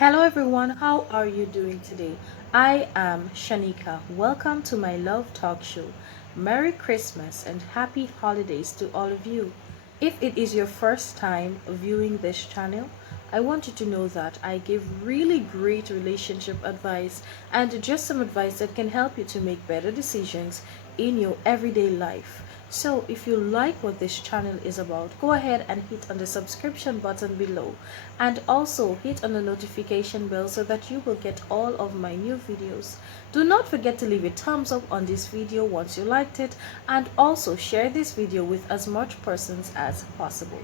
Hello everyone, how are you doing today? I am Shanika. Welcome to my Love Talk Show. Merry Christmas and happy holidays to all of you. If it is your first time viewing this channel, I want you to know that I give really great relationship advice and just some advice that can help you to make better decisions in your everyday life. So if you like what this channel is about, go ahead and hit on the subscription button below and also hit on the notification bell so that you will get all of my new videos. Do not forget to leave a thumbs up on this video once you liked it, and also share this video with as much persons as possible.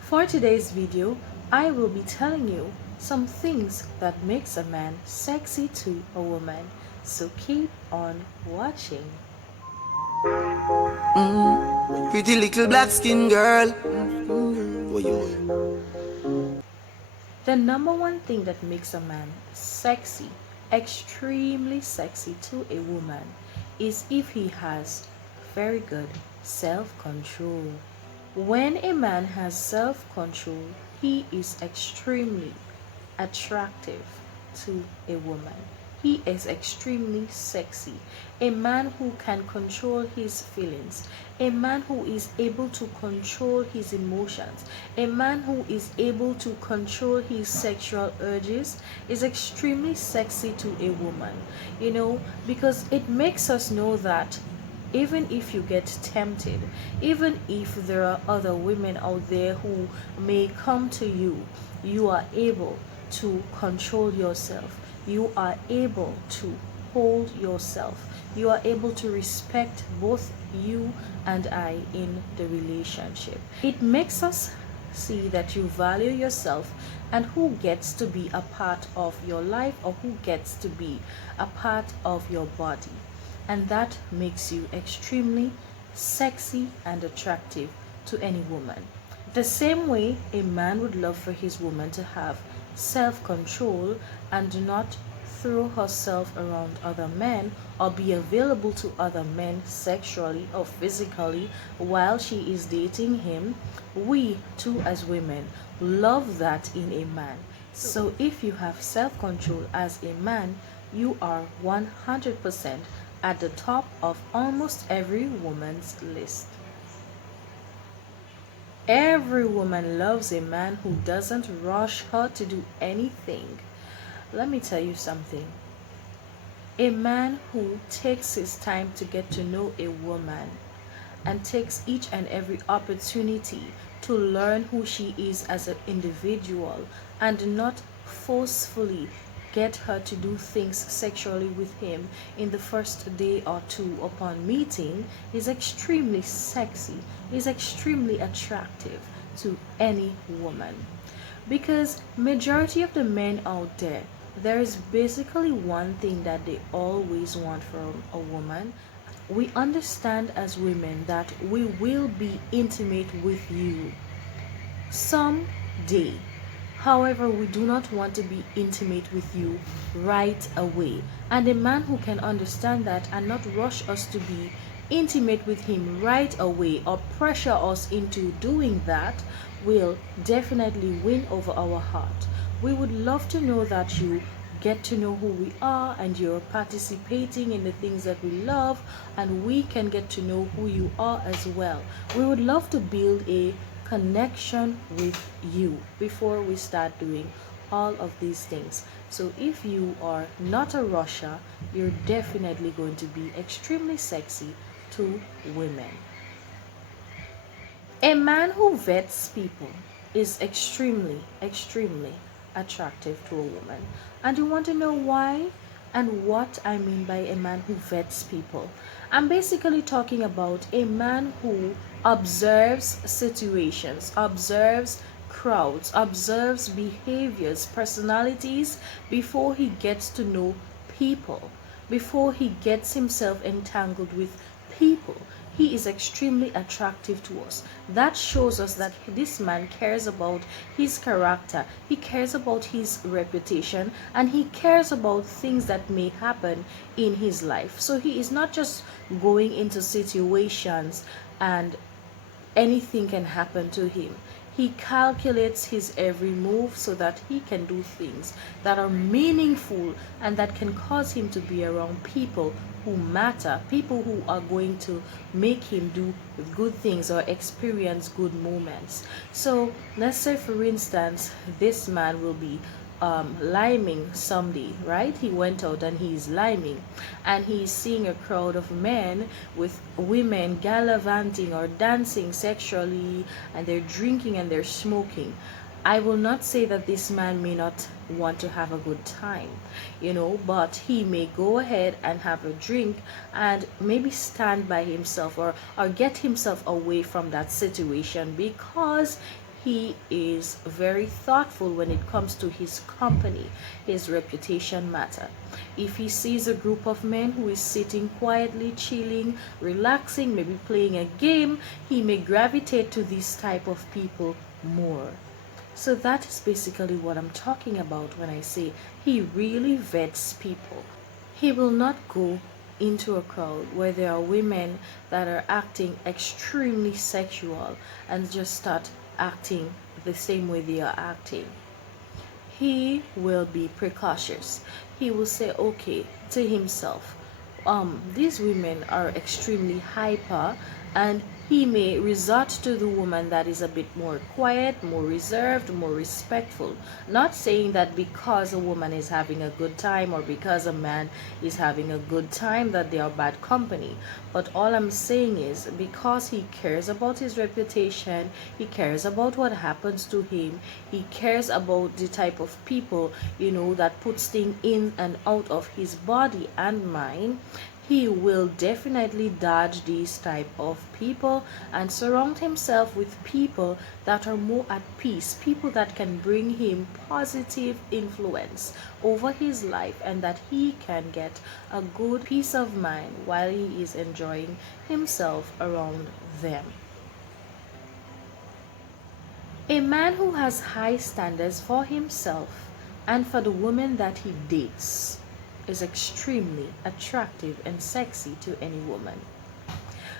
For today's video, I will be telling you some things that makes a man sexy to a woman. So keep on watching. Pretty little black skin girl. The number one thing that makes a man sexy, extremely sexy to a woman, is if he has very good self-control. When a man has self-control, he is extremely attractive to a woman. He is extremely sexy. A man who can control his feelings. A man who is able to control his emotions. A man who is able to control his sexual urges is extremely sexy to a woman. Because it makes us know that even if you get tempted, even if there are other women out there who may come to you, you are able to control yourself. You are able to hold yourself. You are able to respect both you and I in the relationship. It makes us see that you value yourself and who gets to be a part of your life or who gets to be a part of your body. And that makes you extremely sexy and attractive to any woman. The same way a man would love for his woman to have self-control and do not throw herself around other men or be available to other men sexually or physically while she is dating him, we too as women love that in a man. So if you have self-control as a man, you are 100% at the top of almost every woman's list. Every woman loves a man who doesn't rush her to do anything. Let me tell you something. A man who takes his time to get to know a woman and takes each and every opportunity to learn who she is as an individual and not forcefully get her to do things sexually with him in the first day or two upon meeting is extremely sexy, is extremely attractive to any woman. Because majority of the men out there is basically one thing that they always want from a woman. We understand as women that we will be intimate with you someday. However, we do not want to be intimate with you right away. And a man who can understand that and not rush us to be intimate with him right away or pressure us into doing that will definitely win over our heart. We would love to know that you get to know who we are and you're participating in the things that we love, and we can get to know who you are as well. We would love to build a connection with you before we start doing all of these things. So if you are not a rusher, you're definitely going to be extremely sexy to women. A man who vets people is extremely attractive to a woman. And you want to know why and what I mean by a man who vets people? I'm basically talking about a man who observes situations, observes crowds, observes behaviors, personalities before he gets to know people, before he gets himself entangled with people. He is extremely attractive to us. That shows us that this man cares about his character, he cares about his reputation, and he cares about things that may happen in his life. So he is not just going into situations and anything can happen to him. He calculates his every move so that he can do things that are meaningful and that can cause him to be around people who matter, people who are going to make him do good things or experience good moments. So let's say, for instance, this man will be liming someday, right? He went out and he's liming, and he's seeing a crowd of men with women gallivanting or dancing sexually, and they're drinking and they're smoking. I will not say that this man may not want to have a good time, but he may go ahead and have a drink and maybe stand by himself, or get himself away from that situation, because he is very thoughtful when it comes to his company. His reputation matter. If he sees a group of men who is sitting quietly, chilling, relaxing, maybe playing a game, he may gravitate to this type of people more. So that is basically what I'm talking about when I say he really vets people. He will not go into a crowd where there are women that are acting extremely sexual and just start acting the same way they are acting. He will be precautious. He will say, okay, to himself, these women are extremely hyper, and he may resort to the woman that is a bit more quiet, more reserved, more respectful. Not saying that because a woman is having a good time or because a man is having a good time that they are bad company. But all I'm saying is, because he cares about his reputation, he cares about what happens to him, he cares about the type of people, that puts things in and out of his body and mind, he will definitely dodge these type of people and surround himself with people that are more at peace, people that can bring him positive influence over his life, and that he can get a good peace of mind while he is enjoying himself around them. A man who has high standards for himself and for the woman that he dates is extremely attractive and sexy to any woman.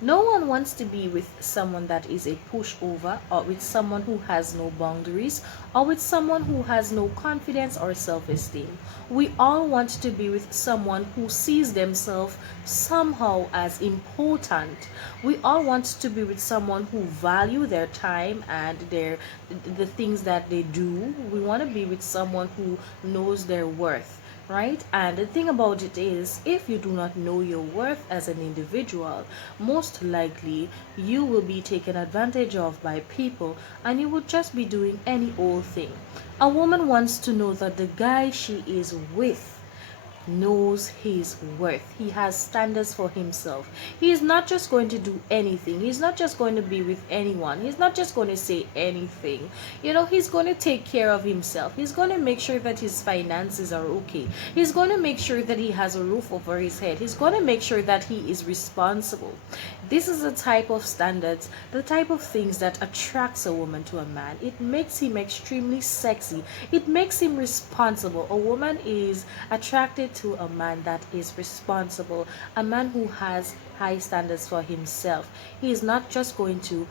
No one wants to be with someone that is a pushover, or with someone who has no boundaries, or with someone who has no confidence or self-esteem. We all want to be with someone who sees themselves somehow as important. We all want to be with someone who value their time and the things that they do. We want to be with someone who knows their worth, right? And the thing about it is, if you do not know your worth as an individual, most likely you will be taken advantage of by people, and you will just be doing any old thing. A woman wants to know that the guy she is with knows his worth. He has standards for himself. He is not just going to do anything. He's not just going to be with anyone. He's not just going to say anything. He's going to take care of himself. He's going to make sure that his finances are okay. He's going to make sure that he has a roof over his head. He's going to make sure that he is responsible. This is the type of standards, the type of things that attracts a woman to a man. It makes him extremely sexy. It makes him responsible. A woman is attracted to a man that is responsible, a man who has high standards for himself. He is not just going to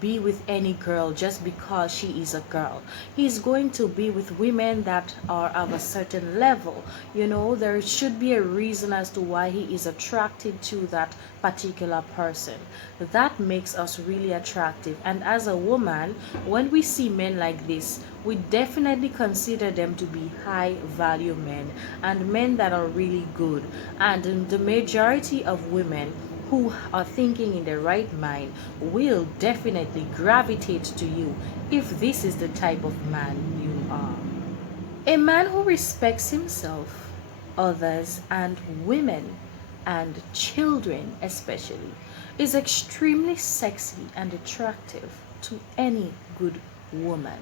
be with any girl just because she is a girl. He's going to be with women that are of a certain level. There should be a reason as to why he is attracted to that particular person. That makes us really attractive. And as a woman, when we see men like this, we definitely consider them to be high value men, and men that are really good. And the majority of women who are thinking in their right mind will definitely gravitate to you if this is the type of man you are. A man who respects himself, others, and women, and children especially, is extremely sexy and attractive to any good woman.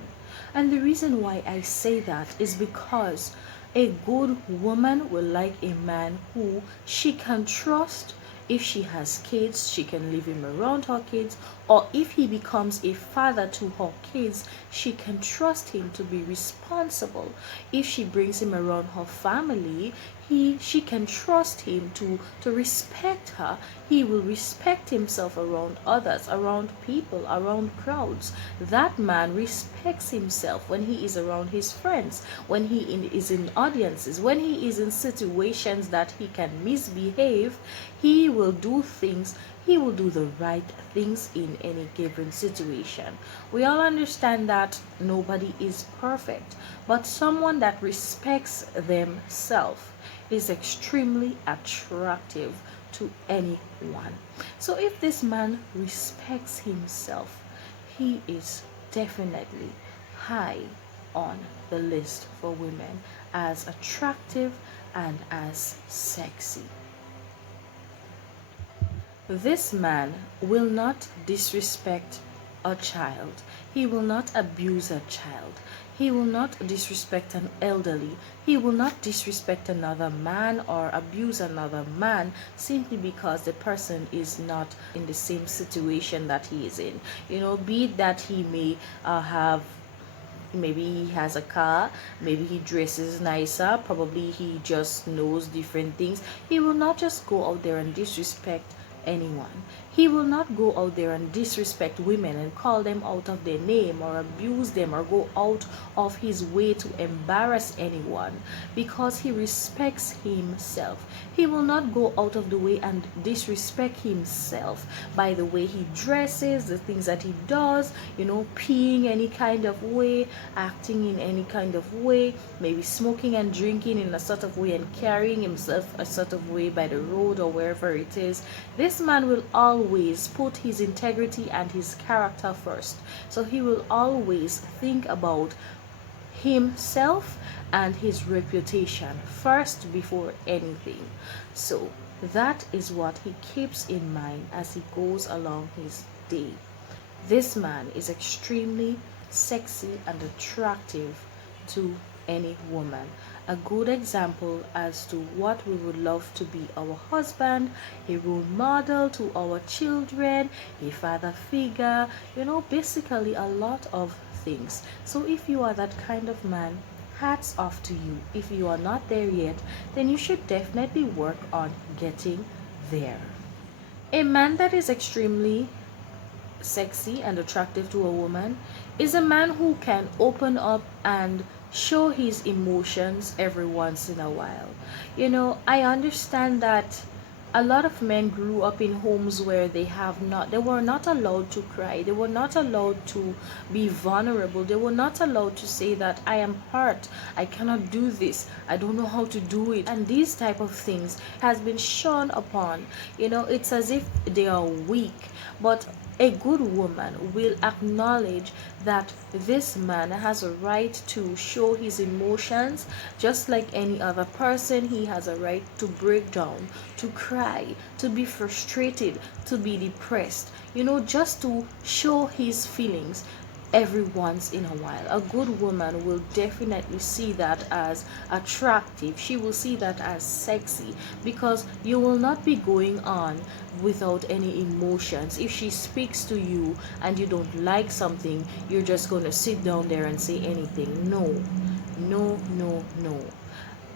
And the reason why I say that is because a good woman will like a man who she can trust. If she has kids, she can leave him around her kids, or if he becomes a father to her kids, she can trust him to be responsible. If she brings him around her family, she can trust him to respect her. He will respect himself around others, around people, around crowds. That man respects himself when he is around his friends, when is in audiences, when he is in situations that he can misbehave. He will do things, he will do the right things in any given situation. We all understand that nobody is perfect, but someone that respects themselves is extremely attractive to anyone. So if this man respects himself, he is definitely high on the list for women as attractive and as sexy. This man will not disrespect a child. He will not abuse a child. He will not disrespect an elderly. He will not disrespect another man or abuse another man simply because the person is not in the same situation that he is in. Be it that he may have, maybe he has a car, maybe he dresses nicer, probably he just knows different things. He will not just go out there and disrespect anyone. He will not go out there and disrespect women and call them out of their name or abuse them or go out of his way to embarrass anyone because he respects himself. He will not go out of the way and disrespect himself by the way he dresses, the things that he does, peeing any kind of way, acting in any kind of way, maybe smoking and drinking in a sort of way and carrying himself a sort of way by the road or wherever it is. This man will always put his integrity and his character first. So he will always think about himself and his reputation first before anything. So that is what he keeps in mind as he goes along his day. This man is extremely sexy and attractive to any woman. A good example as to what we would love to be our husband, a role model to our children, a father figure, basically a lot of things. So if you are that kind of man, hats off to you. If you are not there yet, then you should definitely work on getting there. A man that is extremely sexy and attractive to a woman is a man who can open up and show his emotions every once in a while. I understand that a lot of men grew up in homes where they were not allowed to cry. They were not allowed to be vulnerable. They were not allowed to say that I am hurt, I cannot do this, I don't know how to do it. And these type of things has been shown upon. It's as if they are weak. But a good woman will acknowledge that this man has a right to show his emotions just like any other person. He has a right to break down, to cry, to be frustrated, to be depressed, just to show his feelings every once in a while. A good woman will definitely see that as attractive. She will see that as sexy because you will not be going on without any emotions. If she speaks to you and you don't like something, you're just going to sit down there and say anything. No, no, no, no.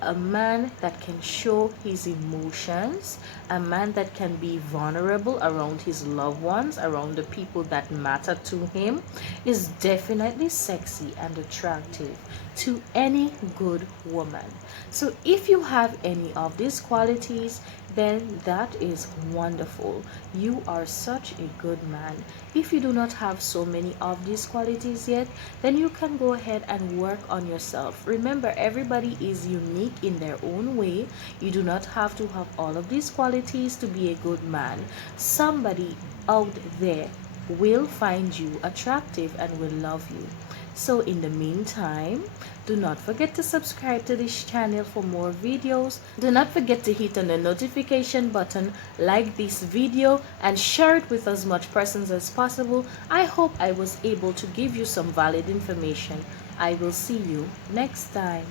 A man that can show his emotions, a man that can be vulnerable around his loved ones, around the people that matter to him, is definitely sexy and attractive to any good woman. So if you have any of these qualities, then that is wonderful. You are such a good man. If you do not have so many of these qualities yet, then you can go ahead and work on yourself. Remember, everybody is unique in their own way. You do not have to have all of these qualities to be a good man. Somebody out there will find you attractive and will love you. So in the meantime, do not forget to subscribe to this channel for more videos. Do not forget to hit on the notification button, like this video, and share it with as much persons as possible. I hope I was able to give you some valid information. I will see you next time.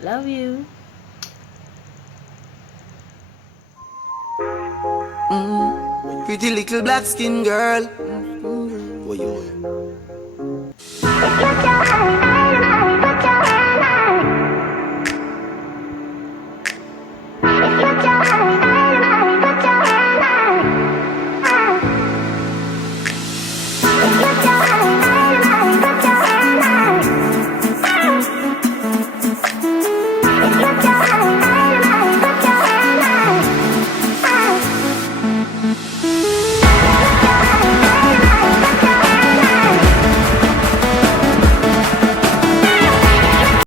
Love you. Pretty little black skin girl. What you